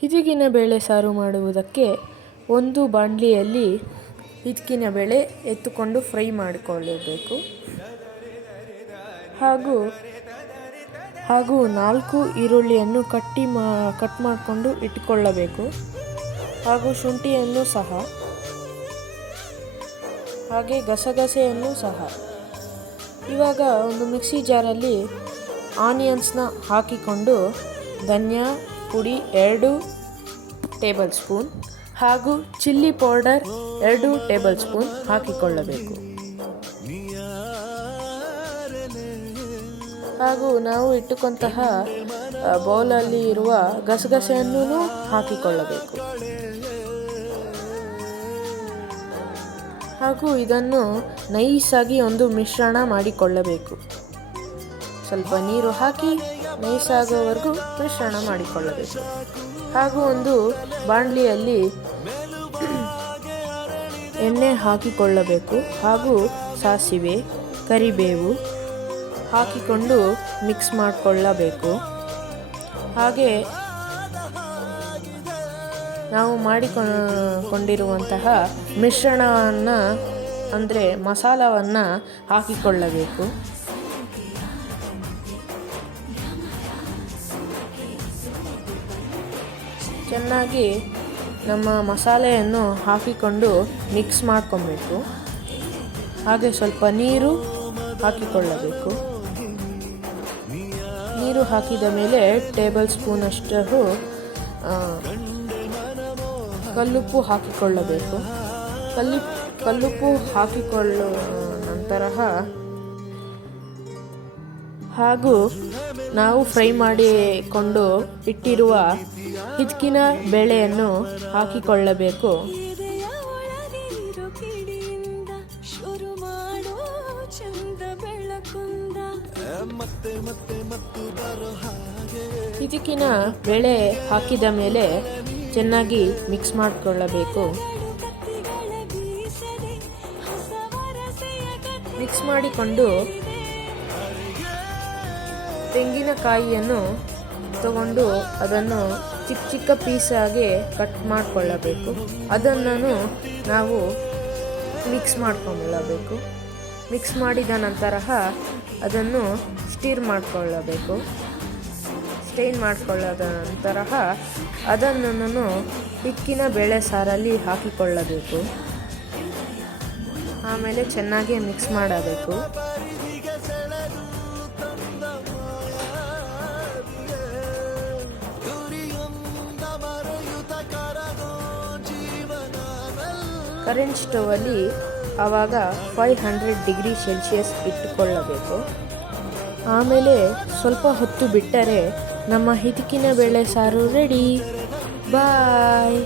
ಹಿಚಕಿನ ಬೇಳೆ ಸಾರು ಮಾಡುವುದಕ್ಕೆ ಒಂದು ಬಾಣಲಿಯಲ್ಲಿ ಹಿಚಕಿನ ಬೇಳೆ ಎತ್ತುಕೊಂಡು ಫ್ರೈ ಮಾಡಿಕೊಳ್ಳಬೇಕು. ಹಾಗೂ 4 ಈರುಳ್ಳಿಯನ್ನು ಕಟ್ ಮಾಡಿಕೊಂಡು ಇಟ್ಟುಕೊಳ್ಳಬೇಕು. ಹಾಗೂ ಶುಂಠಿಯನ್ನು ಸಹ, ಹಾಗೆ ಗಸಗಸೆಯನ್ನು ಸಹ. ಇವಾಗ ಒಂದು ಮಿಕ್ಸಿ ಜಾರಲ್ಲಿ ಆನಿಯನ್ಸ್ನ ಹಾಕಿಕೊಂಡು ಧನಿಯಾ ಪುಡಿ 2 ಟೇಬಲ್ ಸ್ಪೂನ್ ಹಾಗೂ ಚಿಲ್ಲಿ ಪೌಡರ್ 2 ಟೇಬಲ್ ಸ್ಪೂನ್ ಹಾಕಿಕೊಳ್ಳಬೇಕು. ಹಾಗೂ ನಾವು ಇಟ್ಟುಕೊಂತಹ ಬೌಲಲ್ಲಿ ಇರುವ ಗಸಗಸೆಯನ್ನು ಹಾಕಿಕೊಳ್ಳಬೇಕು. ಹಾಗೂ ಇದನ್ನು ನೈಸಾಗಿ ಒಂದು ಮಿಶ್ರಣ ಮಾಡಿಕೊಳ್ಳಬೇಕು. ಸ್ವಲ್ಪ ನೀರು ಹಾಕಿ ನೈಸಾಗೋವರೆಗೂ ಮಿಶ್ರಣ ಮಾಡಿಕೊಳ್ಳಬೇಕು. ಹಾಗೂ ಒಂದು ಬಾಣಲಿಯಲ್ಲಿ ಎಣ್ಣೆ ಹಾಕಿಕೊಳ್ಳಬೇಕು. ಹಾಗೂ ಸಾಸಿವೆ, ಕರಿಬೇವು ಹಾಕಿಕೊಂಡು ಮಿಕ್ಸ್ ಮಾಡಿಕೊಳ್ಳಬೇಕು. ಹಾಗೆ ನಾವು ಮಾಡಿಕೊಂಡಿರುವಂತಹ ಮಿಶ್ರಣವನ್ನು ಅಂದರೆ ಮಸಾಲವನ್ನು ಹಾಕಿಕೊಳ್ಳಬೇಕು. ಚೆನ್ನಾಗಿ ನಮ್ಮ ಮಸಾಲೆಯನ್ನು ಹಾಕಿಕೊಂಡು ಮಿಕ್ಸ್ ಮಾಡ್ಕೊಬೇಕು. ಹಾಗೆ ಸ್ವಲ್ಪ ನೀರು ಹಾಕಿಕೊಳ್ಳಬೇಕು. ನೀರು ಹಾಕಿದ ಮೇಲೆ ಟೇಬಲ್ ಸ್ಪೂನಷ್ಟು ಕಲ್ಲುಪ್ಪು ಹಾಕಿಕೊಳ್ಳಬೇಕು. ಕಲ್ಲುಪ್ಪು ಹಾಕಿಕೊಳ್ಳುವ ನಂತರ ಹಾಗೂ ನಾವು ಫ್ರೈ ಮಾಡಿಕೊಂಡು ಇಟ್ಟಿರುವ ಹಿಚಕಿನ ಬೇಳೆಯನ್ನು ಹಾಕಿಕೊಳ್ಳಬೇಕು. ಹಿಚಕಿನ ಬೇಳೆ ಹಾಕಿದ ಮೇಲೆ ಚೆನ್ನಾಗಿ ಮಿಕ್ಸ್ ಮಾಡಿಕೊಳ್ಳಬೇಕು. ಮಿಕ್ಸ್ ಮಾಡಿಕೊಂಡು ತೆಂಗಿನಕಾಯಿಯನ್ನು ತಗೊಂಡು ಅದನ್ನು ಚಿಕ್ಕ ಚಿಕ್ಕ ಪೀಸಾಗಿ ಕಟ್ ಮಾಡಿಕೊಳ್ಳಬೇಕು. ಅದನ್ನು ನಾವು ಮಿಕ್ಸ್ ಮಾಡಿಕೊಳ್ಳಬೇಕು. ಮಿಕ್ಸ್ ಮಾಡಿದ ನಂತರ ಅದನ್ನು ಸ್ಟೀರ್ ಮಾಡಿಕೊಳ್ಳಬೇಕು. ಸ್ಟೈನ್ ಮಾಡಿಕೊಳ್ಳದ ನಂತರ ಅದನ್ನು ಹಿಚಕಿನ ಬೇಳೆ ಸಾರಲ್ಲಿ ಹಾಕಿಕೊಳ್ಳಬೇಕು. ಆಮೇಲೆ ಚೆನ್ನಾಗಿ ಮಿಕ್ಸ್ ಮಾಡಬೇಕು. ಕರೆಂಟ್ ಸ್ಟವಲ್ಲಿ ಆವಾಗ 500 ಡಿಗ್ರಿ ಸೆಲ್ಸಿಯಸ್ ಇಟ್ಟುಕೊಳ್ಳಬೇಕು. ಆಮೇಲೆ ಸ್ವಲ್ಪ ಹೊತ್ತು ಬಿಟ್ಟರೆ ನಮ್ಮ ಹಿಚಕಿನ ಬೇಳೆ ಸಾರು ರೆಡಿ. ಬಾಯ್.